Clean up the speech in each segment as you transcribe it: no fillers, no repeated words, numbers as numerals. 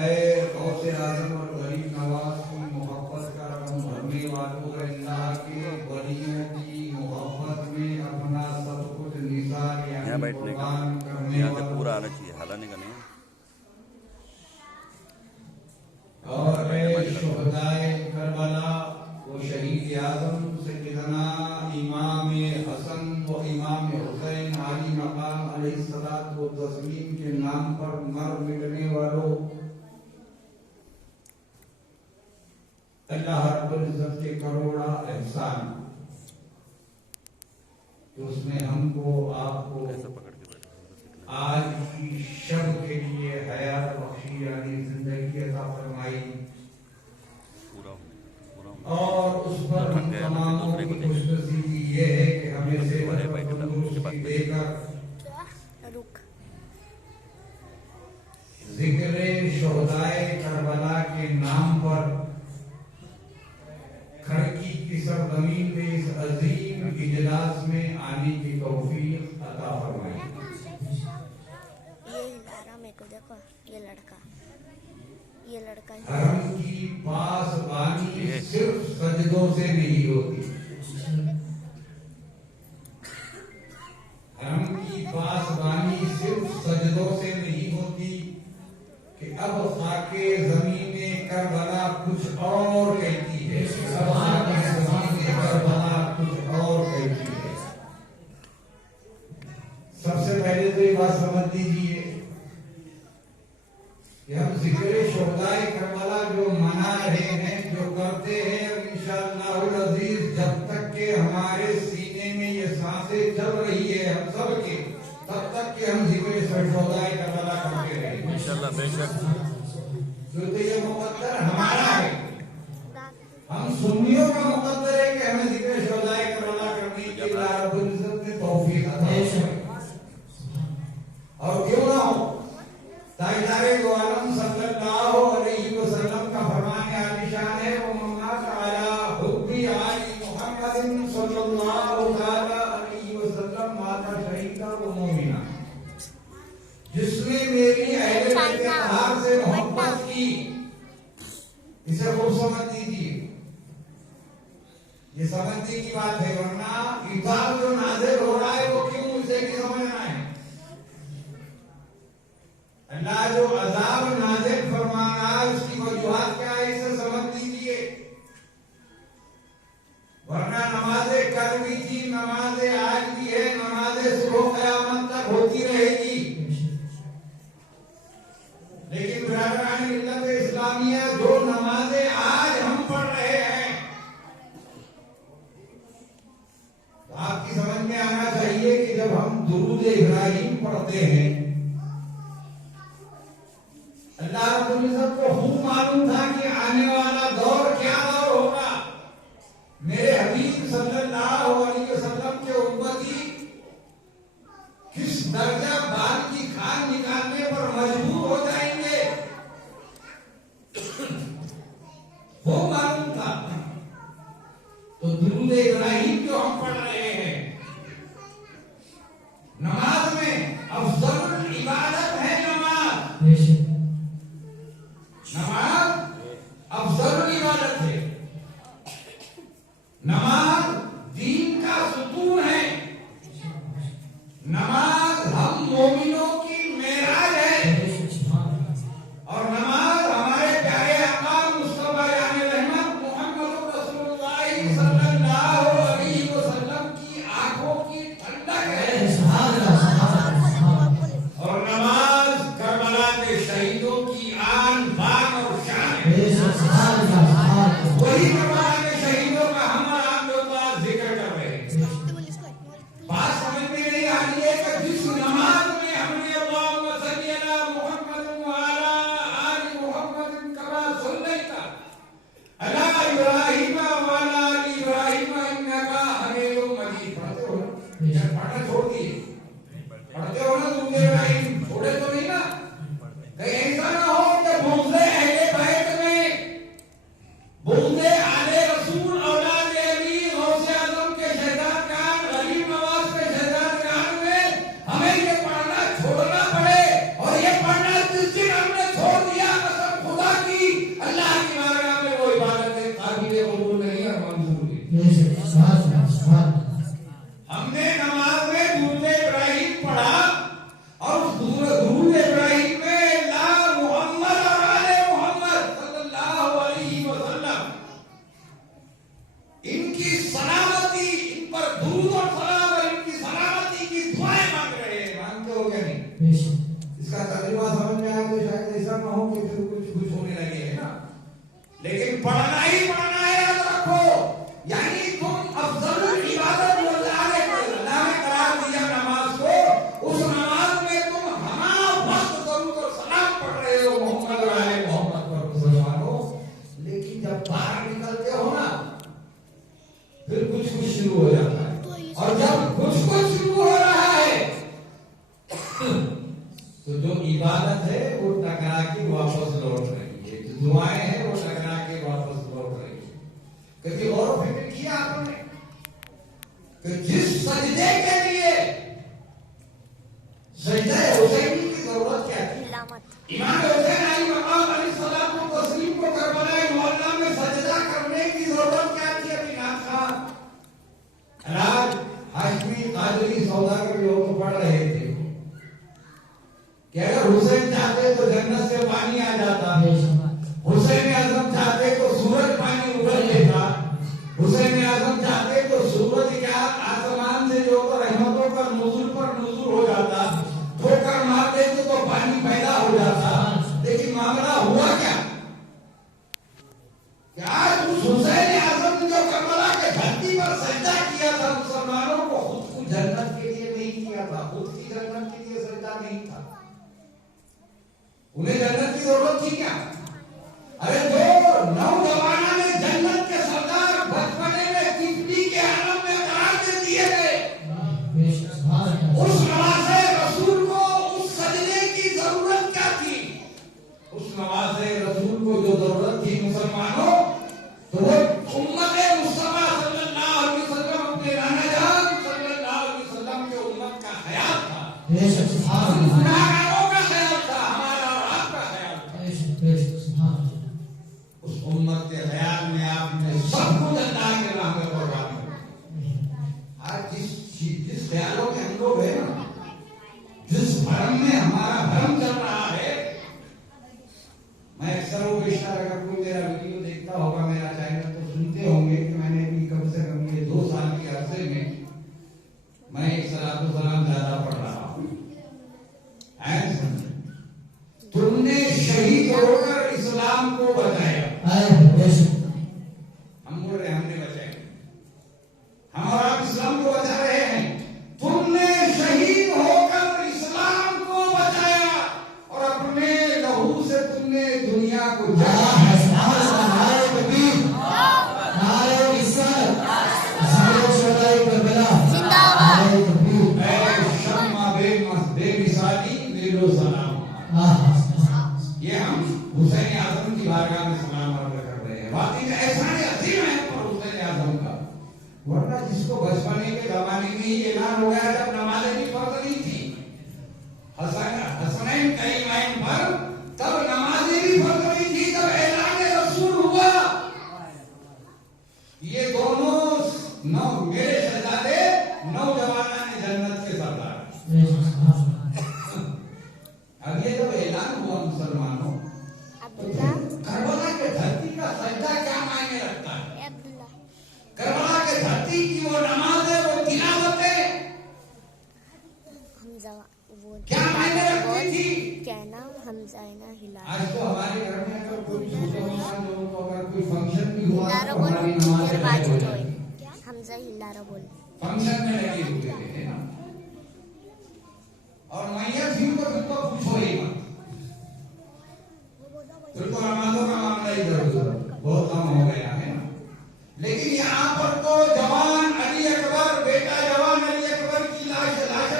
اے غوث اعظم اور غریب نواز کی محبت کا رقم بھرنے والوں اللہ کے ولیوں کی محبت میں اپنا سب کچھ نثار یعنی قربان کرنے یہاں سے پورا آنا چاہیے، ہلانے کا نہیں. اور اے شہدائے کربلا وہ شہید اعظم سیدنا امام حسن و امام حسین علی مقام علیہ الصلوۃ والتسلیم کے نام پر مر مٹنے والوں، اللہ رب العزت کے کروڑا احسان کہ اس نے ہم کو آپ کو آج کی شب کے لیے حیات بخشی یعنی زندگی عطا فرمائی، اور اس پر ہم تماموں کی خوش نصیبی یہ ہے کہ ہمیں صحت و تندرستی دے کر ذکر شہدائے کربلا کے نام پر کھڑکی کی سرزمین میں اس عظیم اجلاس میں آنے کی توفیق عطا فرمائی. حرم کی پاسبانی صرف سجدوں سے نہیں ہوتی، حرم کی پاسبانی صرف سجدوں سے نہیں ہوتی کہ اب خاک زمین کربلا کچھ اور کہتی ہے، کربلا کچھ اور کہتی ہے. سب سے پہلے تو یہ بات سمجھ لیجیے کہ ہم ذکر شہدائے کربلا جو منا رہے ہیں، جو کرتے ہیں، انشاءاللہ العزیز جب تک کہ ہمارے سینے میں یہ سانسیں چل رہی ہے ہم سب کے، تب تک کہ ہم ذکر شہدائے کربلا کرتے رہیں گے انشاءاللہ. بے شک جو تو یہ مقدر ہمارا ہے، ہم سنیوں کا مقدر ہے کہ ہمیں ذکر شہدائے کربلا کرنے کی اللہ رب العزت نے توفیق عطا فرمائی. اور کیوں نہ ہو، تاجدار دو عالم صلی اللہ علیہ وسلم کا فرمان عالی شان ہے، وَمَنْ عَلَىٰ حُبِّ آلِ مُحَمَّدٍ صلی اللہ علیہ وسلم مَاتَ شَهِیدًا وَمُؤْمِنًا. جس نے میری اہل بیت اطہار سے محبت کی، اسے خوب سمجھ دیجیے، یہ سمجھنے کی بات ہے، ورنہ عذاب جو نازل ہو رہا ہے وہ کیوں اسے کی سمجھنا ہے. اللہ جو عذاب نازل فرما رہا ہے اس کی وجوہات کیا ہے اسے سمجھ لیجیے، ورنہ نماز کل بھی تھی، نماز آج بھی ہے، نماز صبح قیامت تک ہوتی رہے گی. لیکن برادران ملت اسلامیہ جو نمازیں آج ہم پڑھ رہے ہیں، تو آپ کی سمجھ میں آنا چاہیے کہ جب ہم درود ابراہیم پڑھتے ہیں، اللہ رب العزت کو خوب معلوم تھا کہ آنے والا دور کیا دور ہوگا. میرے حبیب صلی اللہ علیہ وسلم کے امتی کس درجہ بال کی کھال نکالنے پر مجبور ہو جائیں گے وہ معلوم تھا. تو درود ابراہیم جو ہم پڑھ رہے ہیں، نماز میں افضل عبادت ہے نماز، نماز افضل عبادت ہے، نماز دین کا ستون ہے، نماز ہم مومنوں کی معراج ہے، اور نماز ہمارے پیارے آقا مصطفیٰ یعنی رحمت محمد رسول اللہ صلی اللہ علیہ وسلم کی آنکھوں کی ٹھنڈک ہے. اور نماز کربلا کے شہید لیکن پڑھنا ہی پڑھنا ہے، یاد رکھو. یعنی تم افضل العبادت جو اللہ نے قرار دیا نماز کو، اس نماز میں تم ہمارا وقت درود و سلام پڑھ رہے ہو محمد و آل محمد پر مسلمانوں. لیکن جب باہر نکلتے ہو نا پھر کچھ شروع ہو جاتا ہے، اور جب کچھ شروع ہو رہا ہے تو جو عبادت ہے وہ ٹکرا کے واپس لوٹ رہی ہے، جو دعائیں ہیں وہ ٹکرا کے واپس لوٹ رہی ہے. کبھی غور و فکر کیا آپ نے کہ جس سجدے کے لیے سجدہ حسینی کی ضرورت کیا تھی؟ امام حسین علیہ مقام علیہ السلام کو تسلیم کو کربلا معلیٰ میں سجدہ کرنے کی ضرورت کیا تھی؟ ابھی نام خان راج ہاشمی قادری سوداگر لوگ تو پڑھ رہے تھے کہ اگر حسین چاہتے تو جنت سے پانی آ جاتا، حسین اعظم چاہتے تو سورج پانی ابل لیتا، حسین اعظم چاہتے تو سورج کیا آسمان سے جو رحمتوں کا نزول پر نزول ہو جاتا، ٹھوکر مار دیتے تو پانی پیدا ہو جاتا. لیکن معاملہ ہوا کیا کہ آج اس حسین اعظم جو کربلا کے دھرتی پر سجدہ کیا تھا مسلمانوں کو خود کو جنت کے لیے نہیں کیا تھا، خود کی جنت کے لیے سجدہ نہیں تھا. انہیں جنت کی ضرورت تھی کیا؟ ارے جو نوجوانوں نے جنت کے سردار بچپنے میں کفلی کے عالم میں قرار دے دیے گئے، اس نواز رسول کو اس سجدے کی ضرورت کیا تھی؟ اس نواز رسول کو جو ضرورت تھی مسلمانوں تو وہ امت مصطفیٰ صلی اللہ علیہ وسلم اپنے نانا جان صلی اللہ علیہ وسلم کے امت کا خیال تھا، گناہگاروں کا خیال تھا، ہمارا اور آپ کا خیال تھا. اس امت کے خیال میں آپ نے سب کچھ اللہ کے راہ میں قربان کیا. آج جس خیالوں میں ہم لوگ ہیں نا، جس بھرم میں ہمارا بھرم چل رہا ہے، میں اکثر وہ بیشتر اگر کوئی میرا ویڈیو دیکھتا ہوگا میرا چینل تو سنتے ہوں گے کہ میں نے بھی کم سے کم یہ 2 سال کے عرصے میں ایک صلاۃ و سلام زیادہ پڑھ رہا ہوں. تم نے شہید ہو کر اسلام کو بچایا. ہم بول رہے ہیں ہم نے بچایا، ہم اور آپ اسلام کو بچا رہے ہیں. تم نے شہید ہو کر اسلام کو بچایا اور اپنے لہو سے تم نے دنیا کو یہ ہم حسین اعظم کی بارگاہ میں سلام عرض کر رہے ہیں. واقعی احسان عظیم ہے پر حسین اعظم کا، ورنہ جس کو بچپنے کے زمانے میں ہی اعلان ہو گیا جب نمازیں بھی فرض نہیں تھی، حسنین کریمین پر تب نمازیں بھی فرض نہیں تھی، جب اعلان رسول ہوا یہ دونوں میرے شہزادے نوجوانان جنت کے سردار. اب یہ جب اعلان ہوا مسلمانوں کربلا کے دھرتی کا سجدہ کیا معنی رکھتا ہے؟ کربلا کے دھرتی کی وہ نماز ہے، وہ تلاوت ہے، کیا معنی رکھتی تھی؟ آج تو ہمارے گھر میں اگر کوئی کوئی فنکشن بھی ہوا تو ہماری نماز فنکشن میں لگے ہوئے تھے نا، اور میت بھی تو پھر تو پوچھو ہی مت، پھر تو نمازوں کا معاملہ ہی بہت کم ہو گیا ہے نا. لیکن یہاں پر تو جوان علی اکبر، بیٹا جوان علی اکبر کی لاش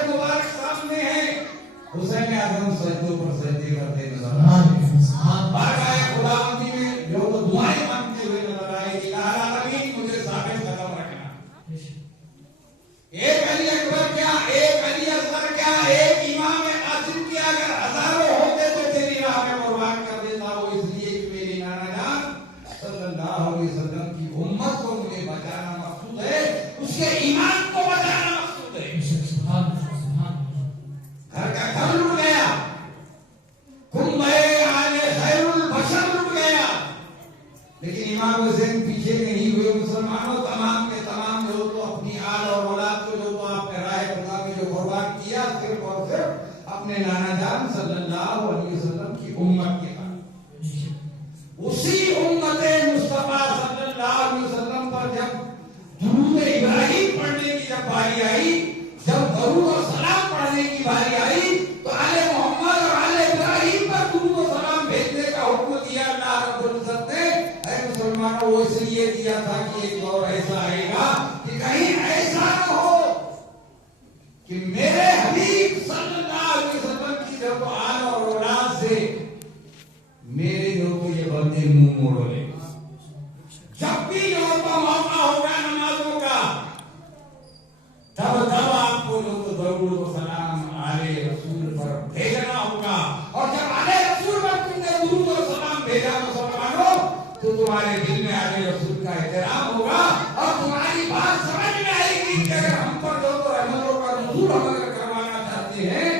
مبارک سامنے ہے. حسین اعظم سجدوں پر سجدے کرتے نظر آئے، خداوندی میں جو دعائیں مانگتے ہوئے نظر آئے، الہ العالمین مجھے ثابت قدم رکھنا. ایک علی اکبر کیا، ایک علی اصغر کیا، ایک امام قاسم کیا اگر ہزاروں ہوتے تو تیری راہ میں قربان کر دیتا. وہ اس لیے کہ میرے نانا جان صلی اللہ علیہ وسلم کی امت کو مجھے بچانا مقصود ہے، اس کے ایمان کو بچانا مقصود ہے. گھر کا گھر لٹ گیا، کنبے آل خیر البشر لٹ گیا، لیکن امام حسین پیچھے نہیں ہوئے. مسلمانوں تمام کے تمام جو تو اپنی آل اور اولاد کو جو تو آپ نے راہ خدا میں جو قربان کیا صرف اور صرف اپنے نانا جان صلی اللہ علیہ وسلم کی امت کے بعد. اسی امت मुंह मोड़ ले। जब भी जो मौका होगा नमाजों का, तब आपको दरूद व सलाम आले रसूल पर भेजना होगा। और जब आले रसूल पर तुमने दरूद व सलाम भेजा मुसलमानों, तो तुम्हारे दिल में आले रसूल का एहतराम होगा और तुम्हारी बात समझ में आएगी कि अगर हम पर जो रहमतों का नुज़ूल हम अगर करवाना चाहते हैं,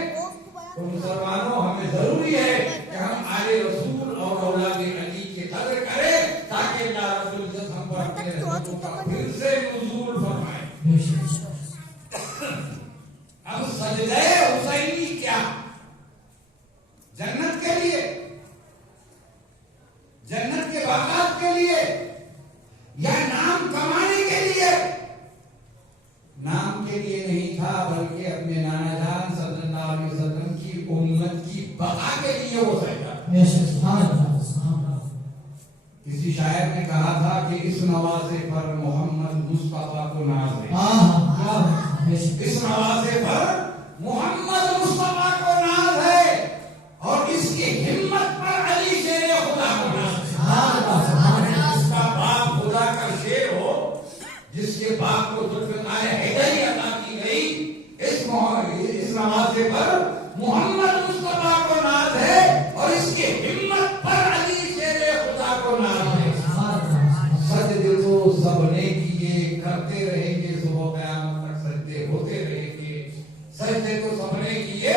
तो मुसलमानों हमें जरूरी है कि हम आले रसूल और औलाद अली की कदर करें, ताकि अल्लाह रब्बुल इज्जत हम पर अपने रहमतों का फिर से नुज़ूल फरमाए। अब सजदे हुसैनी क्या? जन्नत के लिए, जन्नत के बागात के लिए, या नाम कमाने के लिए? नाम के लिए नहीं था, बल्कि अपने नाना जान सल्लल्लाहु अलैहि वसल्लम की उम्मत की बका के लिए वो सजदा। किसी शायर ने कहा था कि इस नवाजे पर मोहम्मद मुस्तफा को नाज है। इस नवाजे पर मोहम्मद मुस्तफा को नाज है और इसकी हिम्मत पर अली शेर खुदा को नाज है। जिसका बाप खुदा का शेर हो, जिसके बाप को जुल्फ़िकार हैदरी अता की गई, इस नवाजे पर मोहम्मद मुस्तफा को नाज है और इसकी हिम्मत पर अली शेर खुदा को नाज है। सजदे तो सबने किए, करते रहेंगे, सुबह क़यामत तक सजदे होते रहेंगे। सजदे तो सबने किए,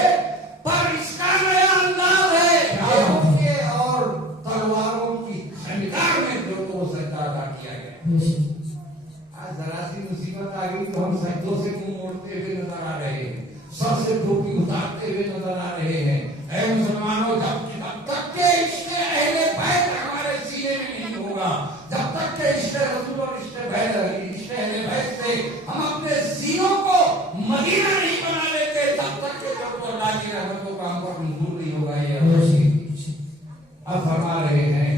पर इसका नया अंदाज है आयों के और तलवारों की खनकार में जो तो सजदा अदा किया गया। आज जरा सी मुसीबत आ गई तो हम सजदों से मुंह मोड़ते हुए नजर आ रहे हैं, सर से टोपी उतारते हुए नजर आ रहे हैं। ऐ मुसलमानों, जब तक के इश्क़ अहले बैत हमारे सीने में नहीं होगा, जब तक के इश्क़ रसूल और इश्क़ अहले बैत से हम अपने सीनों को मदीना नहीं बना लेते, तब तक के जब तो अल्लाह की रहमतों का हम पर नुज़ूल नहीं होगा। ये अब फरमा रहे हैं,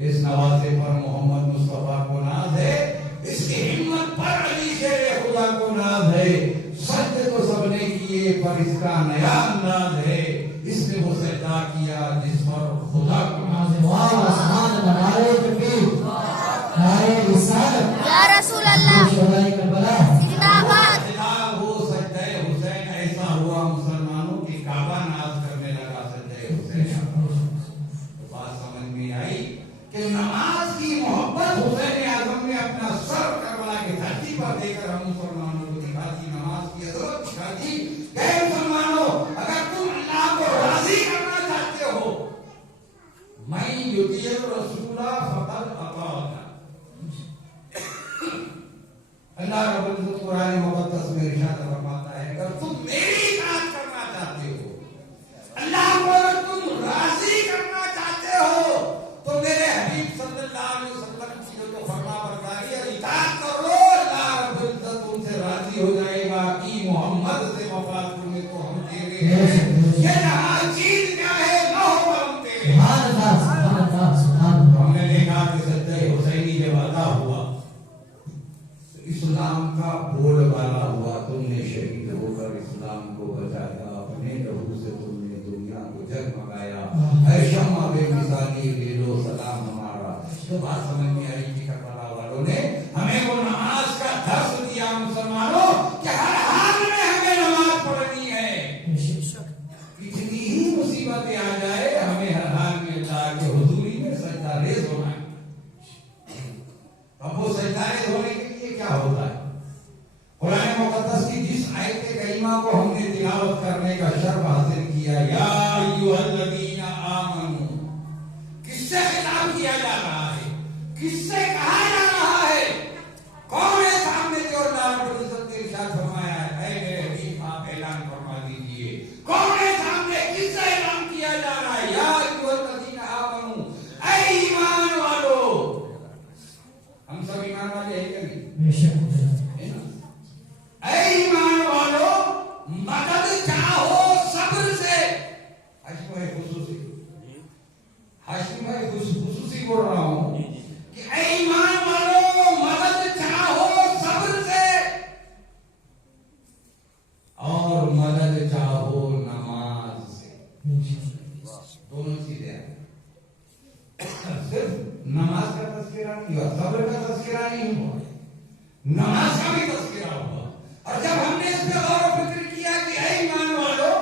इस नवाजे पर मोहम्मद मुस्तफा को नाज है, इसकी हिम्मत पर अली शेर खुदा को नाज है। सजदे तो सबने किए, पर इसका नया अंदाज है, इसने वो सजदा किया जिस पर खुदा को नाज है। या रसूल अल्लाह जिंदाबाद। वो सजदे हुसैन ऐसा हुआ मुसलमानों की काबा नाज करने लगा सजदे हुसैन। तो बात समझ में आई कि नमाज की मोहब्बत हुसैन आजम ने अपना सर करबला की धरती पर देकर हम मुसलमानों को दिखा दी, नमाज की अजमत दिखा दी। कहे मुसलमानों, अगर तुम अल्लाह को राजी करना चाहते हो, मैं युतिय रसूला फकद अताअना। अल्लाह रब्बुल इज्जत कुरान मुक़द्दस में इरशाद फरमाता है, अगर तुम मेरी इताअत करना चाहते हो, अल्लाह को अगर तुम राजी करना चाहते हो, तो मेरे हबीब सल्लल्लाहु अलैहि वसल्लम की जो फरमाबरदारी और इताअत कर लो, अल्लाह रब्बुल इज्जत तुमसे राजी हो जाएगा। कि मोहम्मद से वफा तुम्हें तो हम तेरे हैं, ये जहां चीज क्या है न हो पर हम तेरे हैं। हमने देखा कि सजदे हुसैनी जब अदा हुआ, इस्लाम का बोलबाला हुआ, तुमने शहीद होकर इस्लाम को बचाया, अपने लहू से तुमने दुनिया को जगमगाया, ऐ शम्मा बेमिसाली ले लो सलाम हमारा। तो बात समझ में आई कि करबला वालों ने हमें वो नमाज का दर्स दिया मुसलमानों, कि हर हाल में हमें नमाज पढ़नी है। कितनी ही मुसीबतें आ जाए, हमें हर हाल में अल्लाह के हुजूरी में सजदा रेज़ होना है। अब वो सजदा रेज़ होने के लिए क्या होता है? कुरान मुक़द्दस की जिस आयत करीमा को हमने तिलावत करने का शर्फ हासिल किया, या अय्युहल्लज़ीना आमनू, किससे खिताब किया जा रहा है? किससे कहा जा रहा है? कौन है सामने जो अल्लाह रब्बुल इज्जत ने इरशाद फरमाया है, ऐ मेरे हबीब आप ऐलान फरमा दीजिए। कौन है सामने, किससे ऐलान किया जा रहा है? या अय्युहल्लज़ीना आमनू, ऐ ईमान वालों। हम सब ईमान वाले हैं क्या नहीं? ऐ ईमान वालों, मदद चाहो सब्र से। हाशिम भाई खुसूसी बोल रहा हूं कि ऐ ईमान वालों, मदद चाहो सब्र से और मदद चाहो नमाज से। दोनों चीजें सिर्फ नमाज का तस्करा नहीं हुआ, सब्र का तस्करा नहीं हुआ, नमाज का भी तस्करा हुआ। और जब हमने इस पे गौर व फिक्र किया कि ऐ ईमान वालों,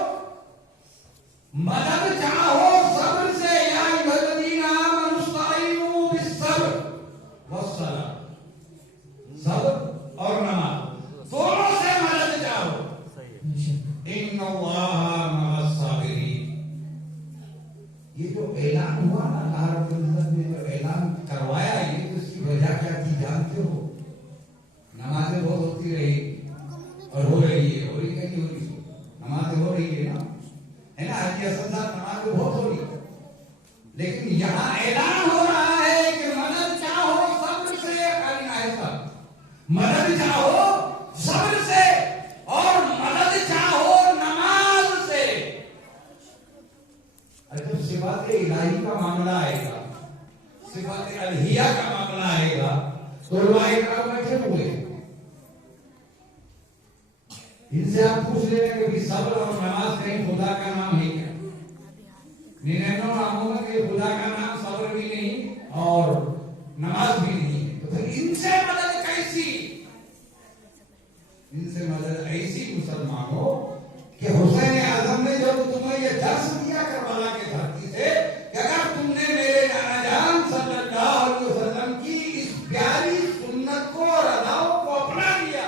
मदद चाहो सब्र से, या अय्युहल्लज़ीना आमनू इस्तईनू बिस्सब्र वस्सलाह, सब्र और नमाज दोनों से मदद चाहो। इन्नल्लाह मअस साबिरीन। ये जो ऐलान हुआ ना, अल्लाह रब्बुल इज्जत ने जो ऐलान करवाया, ये उसकी वजह क्या थी जानते हो? नमाजें बहुत होती रही और हो रही है, हो रही है, नहीं हो रही? नमाजें हो रही है ना, है ना? हाजी हसन साहब, नमाजें बहुत हो रही, लेकिन यहाँ ऐलान हो रहा है कि मदद चाहो सब्र से, ऐसा मदद चाहो सब्र से और मदद चाहो नमाज से। जब सिफात इलाही का मामला आएगा, सिफात अलहिया का मामला आएगा, तो उलमाए किराम बैठे हुए, इनसे आप पूछ लेना कि सब्र और नमाज कहीं खुदा का नाम है क्या? निन्यानवे नामों में खुदा का नाम सब्र भी नहीं और नमाज भी नहीं है, तो फिर इनसे मदद कैसी? इनसे मदद ऐसी मुसलमानों कि हुसैन आजम ने जब तुम्हें ये दर्श दिया करबला की धरती से कि अगर तुमने मेरे नाना जान सल्लल्लाहु अलैहि वसल्लम की इस प्यारी सुन्नत को और अदाओं को अपना लिया,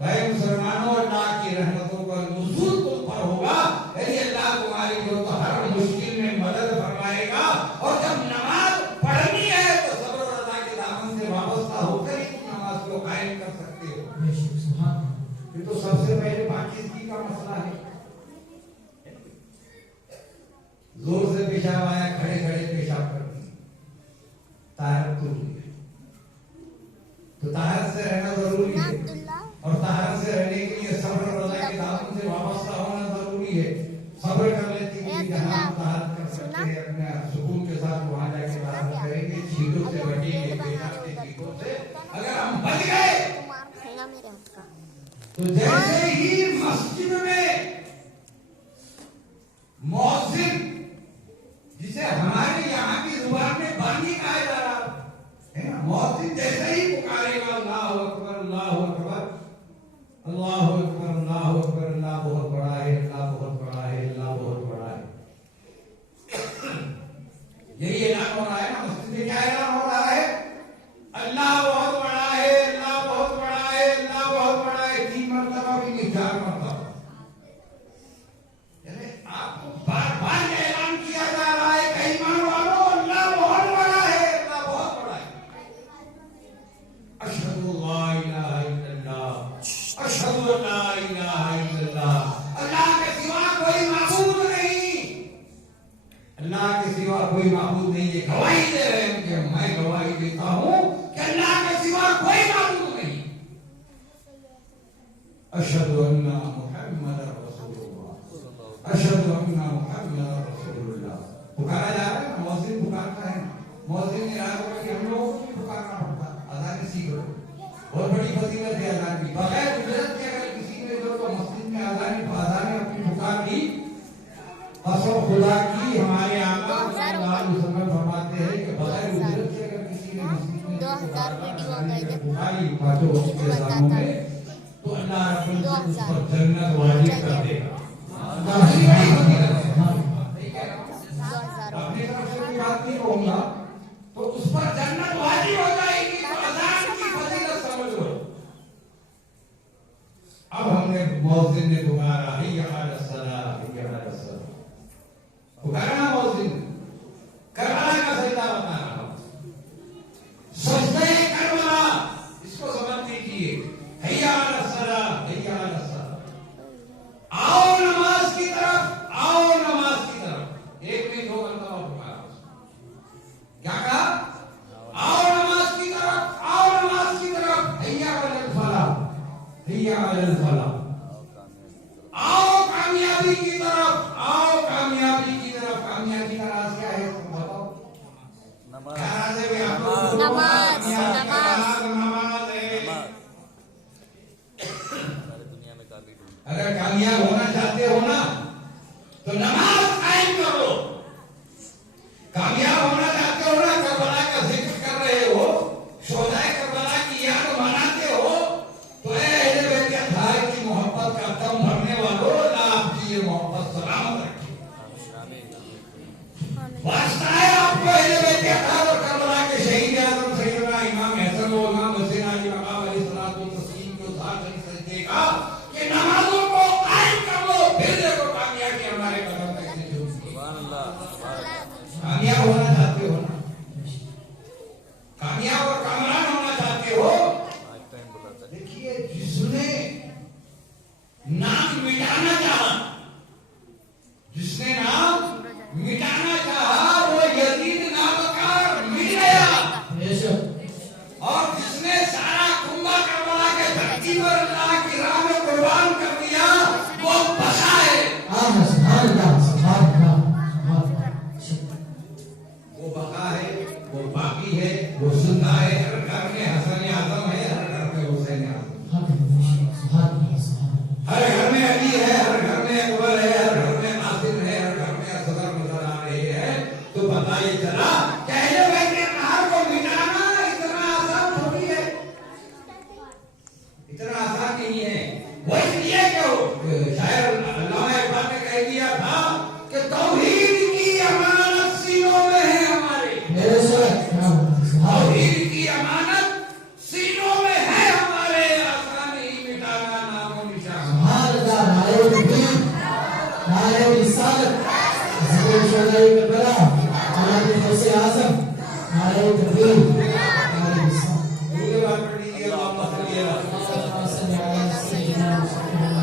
भाई मुसलमानों, अल्लाह की रहमतों का नुज़ूल तुम पर होगा। यदि अल्लाह तुम्हारी जो तो हर मुश्किल में मदद फरमाएगा। और जब नमाज पढ़नी है तो सब्र और अदा के दामन से वाबस्ता होकर ही तुम नमाज को कायम कर सकते हो। ये तो सबसे पहले पाकिस्तानी का मसला है। जोर से पेशाब आया, खड़े खड़े पेशाब कर दी, ताहरत टूट गई। तो ताहरत से रहना जरूरी है, और ताहरत से रहने के लिए सब्र और अदा के दामन से वाबस्ता होना जरूरी है। सब्र कर लेते हैं, जहाँ ताहरत कर सकते हैं अपने सुकून के साथ वहां जाके ताहरत करेंगे, छींटों से बचेंगे, पेशाब के छींटों से। अगर हम बच गए तो जैसे ही मस्जिद में मौज़िन, जिसे हमारे यहाँ की जुबान में बानी कहा जा रहा है ना, मौज़िन जैसे ही पुकारेगा अल्लाहु अकबर, अल्लाहु अकबर, अल्लाहु अकबर, अल्लाहु अकबर, अल्लाह बहुत बड़ा है, अल्लाह बहुत बड़ा है, अल्लाह बहुत बड़ा है, यही ऐलान हो रहा है ना मस्जिद में। क्या ऐलान हो रहा है? अल्लाह बहुत बड़ा है, अल्लाह बहुत बड़ा है, अल्लाह बहुत बड़ा है। 3 मरतबा भी नहीं, 4 मरतबा। आपको बार बार ऐलान किया जा रहा है कि ईमान वालों, अल्लाह बहुत बड़ा है, अल्लाह बहुत बड़ा है। अशहदु ला इलाहा इल्लल्लाह, अशहदु ला इलाहा इल्लल्लाह। अल्लाह के सिवा कोई माबूद नहीं, अल्लाह के सिवा कोई माबूद नहीं। ये गवाही दे रहे हैं कि मैं गवाही देता हूं कि अल्लाह के सिवा कोई माबूद नहीं। अशहदु अन्ना मुहम्मदर रसूलुल्लाह, अशहदु अन्ना मुहम्मदर रसूलुल्लाह। पुकारा जा रहा है ना, मौज़िन पुकारता है। मौज़िन ने कहा कि हम लोगों को भी पुकारना पड़ता, अज़ान सीख लो। बहुत बड़ी फजीलत है अज़ान की। बगैर उजरत के अगर किसी ने जो तो मस्जिद में अज़ान अपनी पुकार की, कसम खुदा की हमारे आका सल्लल्लाहु अलैहि वसल्लम फरमाते हैं कि बगैर उजरत के अगर किसी ने मस्जिद में 2000 वीडियो पुकारी पाँचों वक्त के अज़ानों में, तो अल्लाह रब्बुल इज्जत उस पर जन्नत वाजिब कर देगा। अपनी तरफ से कोई बात नहीं कहूंगा, तो उस पर जन्नत वाजिब हो जाएगी। तो अज़ान की फजीलत समझ लो। अब हमने मौज़िन ने पुकारा, हैया अलस सलाह, हैया अलस सलाह, पुकारा ना मौज़िन। करबला का सजदा बता रहा हूं, सजदे करबला, इसको समझ लीजिए। हैया अलस सलाह, हैया अलस सलाह। आओ नमाज की तरफ, आओ नमाज की तरफ। एक नहीं 2 मरतबा पुकारा। क्या कहा? आओ नमाज की तरफ, आओ नमाज की तरफ। हैया अलल फलाह, हैया अलल फलाह। आओ कामयाबी की तरफ, आओ कामयाबी की तरफ। कामयाबी का राज क्या है बताओ? क्या राज है भैया? नमाज, नमाज है। सारे दुनिया में काफी ढूंढ। अगर कामयाब होना चाहते हो ना, तो नमाज कायम करो। कामयाब होना चाहते हो ना, करबला واسطہ ہے آپ کو اہل بیت اطہار اور کربلا کے شہید اعظم سیدنا امام حسن و امام حسین علی مقام علیہ الصلوۃ والتسلیم کو ساتھ سجدے کا کہ نمازوں کو قائم کر لو، پھر دیکھو کامیابی ہمارے قدم تک سے جھوٹ سبحان اللہ کامیاب ہونا چاہتے ہو نا، کامیاب اور کامران ہونا چاہتے ہو، آج ٹائم بتاتا ہے دیکھیے جس نے نام مٹانا چاہا، جس نے نام مٹانا چاہا وہ یزید نابکار مٹ گیا، اور جس نے سارا کنبہ کربلا کے دھرتی پر اللہ کی راہ میں قربان کر دیا وہ بقا ہے، وہ بقا ہے، وہ باقی ہے، وہ زندہ ہے، ہر گھر میں حسن اعظم ہے، ہر گھر میں حسین اعظم، ہر گھر میں علی ہے، ہر گھر میں اکبر ہے، ہر گھر میں قاسم ہے، ہر گھر میں اصغر نظر آ رہے ہیں، تو پتہ یہ چلا کہ اہل بیت اطہار کو مٹانا اتنا آسان تھوڑی ہے، اتنا آسان نہیں ہے، وہ اس لیے کہ شاعر علامہ اقبال نے کہہ دیا تھا کہ توحید کی امانت سینوں میں ہے ہمارے، توحید کی امانت سینوں میں ہے ہمارے، آسان ہی مٹانا نام و نشان، دوسرے بات پڑھ لیجیے، اللہم صلی علی